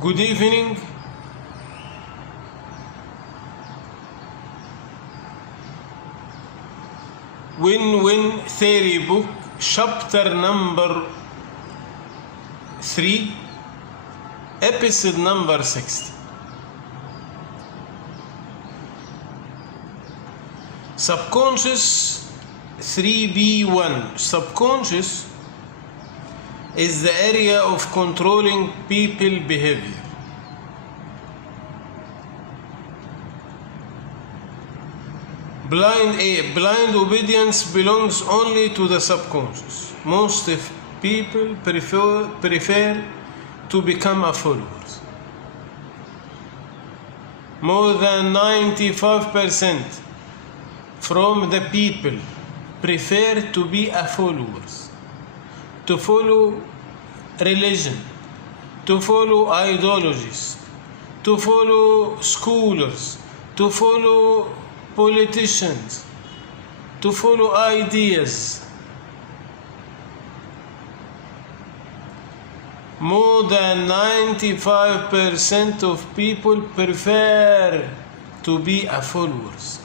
Good evening. Win-Win Theory book, chapter number 3, episode number 60. Subconscious 3B1. Subconscious is the area of controlling people behavior. Blind obedience belongs only to the subconscious. Most people prefer to become followers. More than 95% from the people prefer to be followers, to follow religion, to follow ideologies, to follow scholars, to follow politicians, to follow ideas. More than 95% of people prefer to be followers.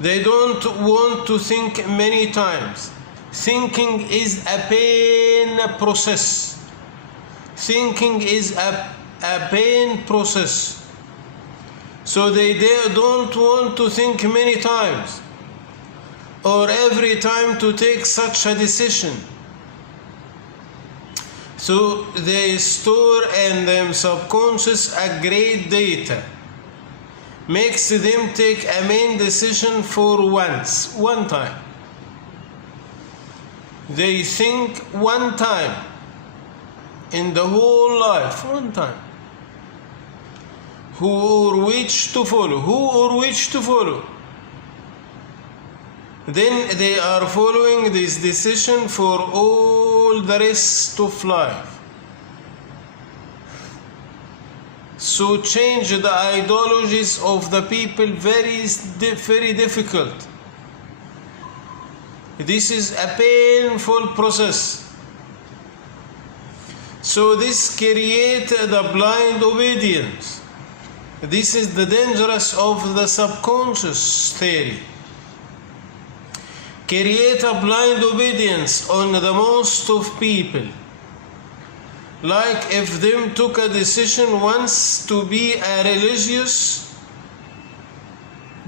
They don't want to think many times. Thinking is a pain process. Thinking is a pain process. So they don't want to think many times or every time to take such a decision. So they store in their subconscious a great data, makes them take a main decision for one time. They think one time in the whole life, one time. Who or which to follow. Then they are following this decision for all the rest of life. So change the ideologies of the people very difficult. This is a painful process. So this creates the blind obedience. This is the dangerous of the subconscious theory. Create a blind obedience on the most of people. Like if them took a decision once to be a religious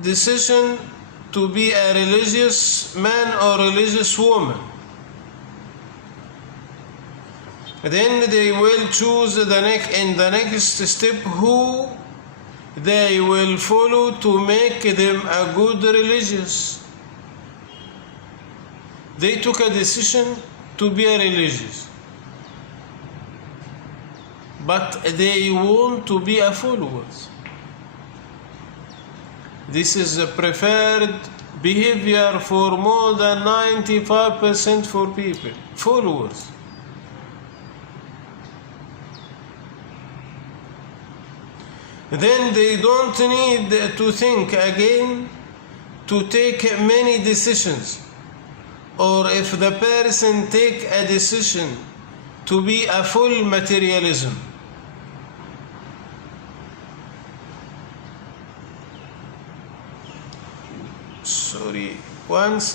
decision, to be a religious man or religious woman, then they will choose in the next step who they will follow to make them a good religious. They took a decision to be a religious, but they want to be a followers. This is a preferred behavior for more than 95% for people, followers. Then they don't need to think again to take many decisions. Or if the person take a decision to be a full materialism.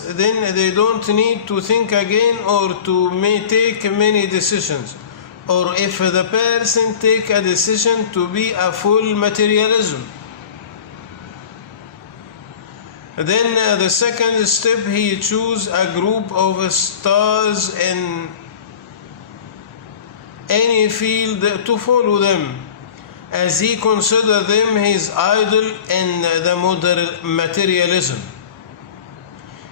Then they don't need to think again or to take many decisions. Or if the person take a decision to be a full materialism, then the second step, he choose a group of stars in any field to follow them, as he consider them his idol in the modern materialism.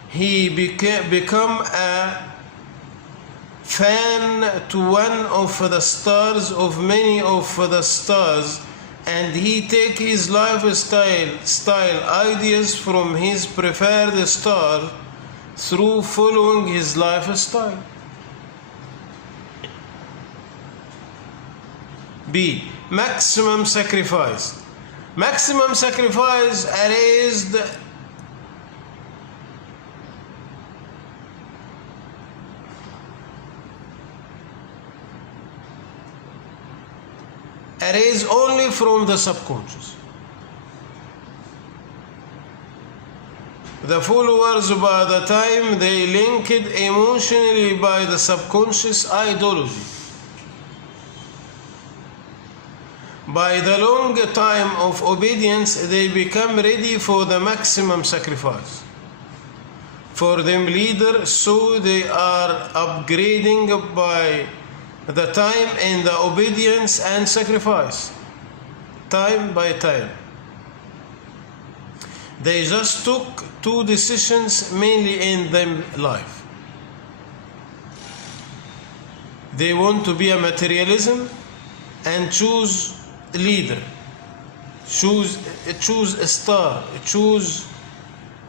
He become a fan to one of the stars, of many of the stars, and he take his lifestyle ideas from his preferred star through following his lifestyle. B. Maximum sacrifice. Maximum sacrifice erased arise only from the subconscious. The followers, by the time they linked emotionally by the subconscious ideology, by the long time of obedience, they become ready for the maximum sacrifice for them leader, so they are upgrading by the time and the obedience and sacrifice, time by time. They just took two decisions mainly in their life. They want to be a materialism and choose leader, choose a star, choose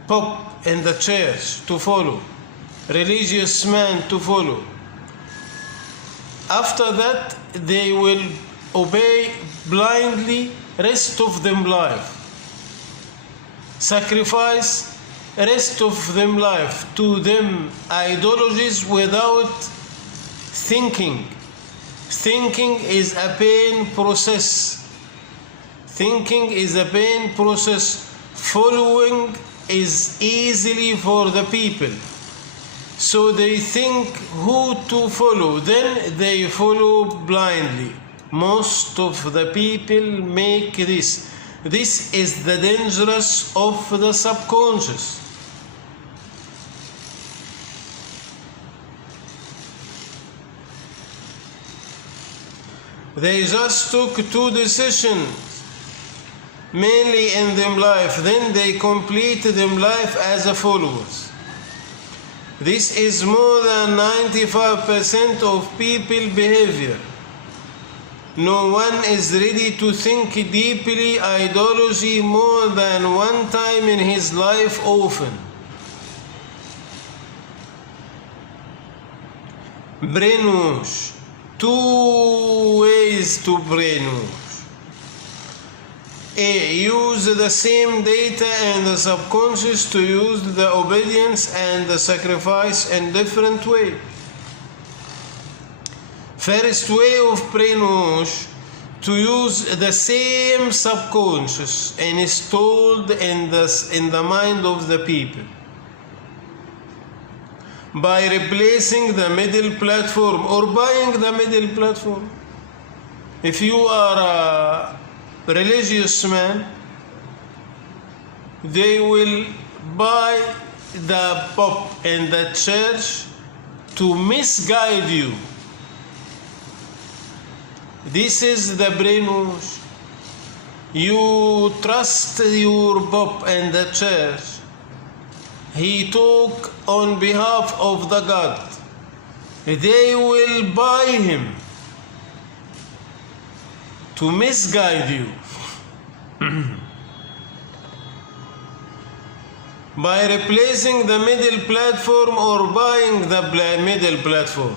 pope in the church to follow, religious man to follow. After that, they will obey blindly rest of them life, sacrifice rest of them life to them ideologies without thinking. Thinking is a pain process. Thinking is a pain process. Following is easily for the people. So they think who to follow, then they follow blindly. Most of the people make this. This is the dangerous of the subconscious. They just took two decisions mainly in them life, then they complete them life as a followers. This is more than 95% of people behavior. No one is ready to think deeply ideology more than one time in his life often. Brainwash. Two ways to brainwash. A. Use the same data in the subconscious to use the obedience and the sacrifice in different way. First way of brainwash, to use the same subconscious installed in the mind of the people by replacing the middle platform or buying the middle platform. If you are a religious man, they will buy the pope in the church to misguide you. This is the brainwash. You trust your pope in the church. He talk on behalf of the God. They will buy him to misguide you. By replacing the middle platform or buying the middle platform.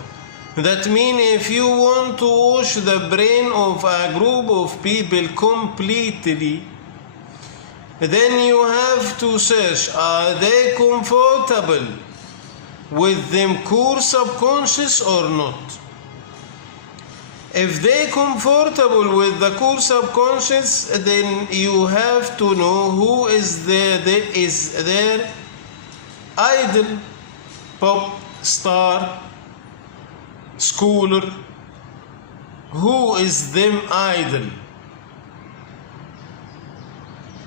That means if you want to wash the brain of a group of people completely, then you have to search, are they comfortable with them core subconscious or not? If they comfortable with the core subconscious, then you have to know who is their idol, pop star, scholar, who is them idol,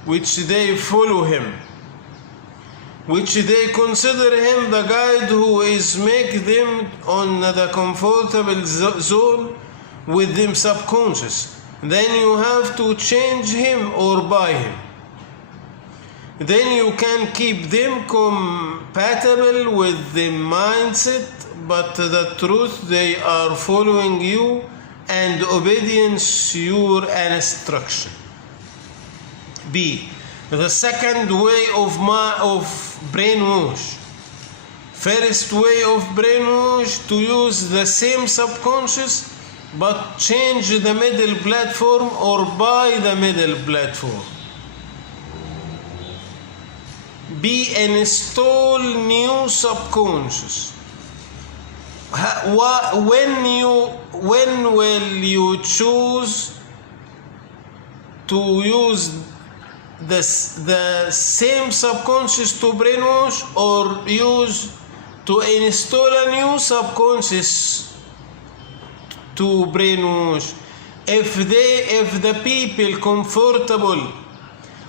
which they follow him, which they consider him the guide who is make them on the comfortable zone with them subconscious. Then you have to change him or buy him. Then you can keep them compatible with the mindset, but the truth they are following you and obedience your instruction. B. The second way of brainwash. First way of brainwash, to use the same subconscious but change the middle platform or buy the middle platform. B. Install new subconscious. When will you choose to use the same subconscious to brainwash, or use to install a new subconscious to brainwash? If the people comfortable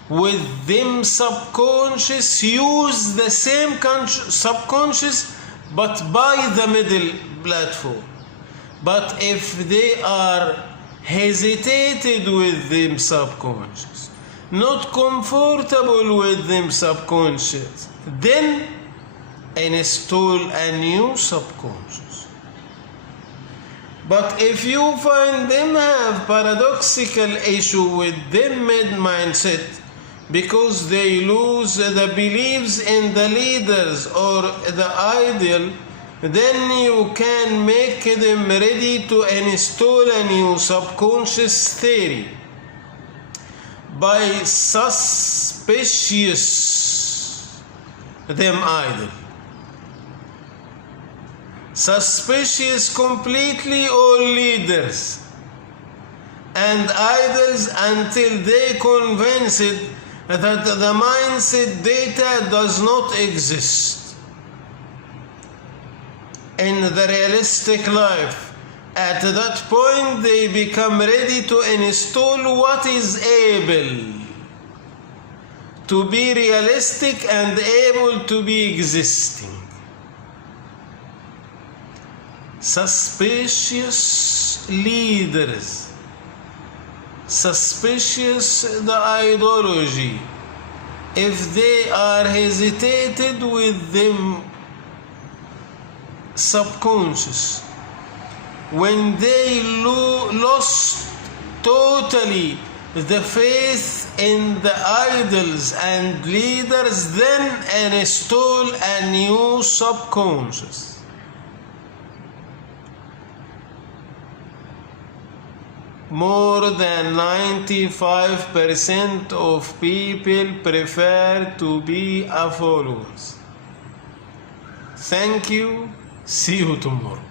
with them subconscious, use the same subconscious but by the middle platform. But if they are hesitated with them subconscious, not comfortable with them subconscious, then install a new subconscious. But if you find them have paradoxical issue with them mid-mindset, because they lose the beliefs in the leaders or the ideal, then you can make them ready to install a new subconscious theory by suspicious them idle. Suspicious completely all leaders and idols until they convince it that the mindset data does not exist in the realistic life. At that point they become ready to install what is able to be realistic and able to be existing. Suspicious leaders, suspicious the ideology, if they are hesitated with them subconscious, when they lost totally the faith in the idols and leaders, then install a new subconscious. More than 95% of people prefer to be a followers. Thank you. See you tomorrow.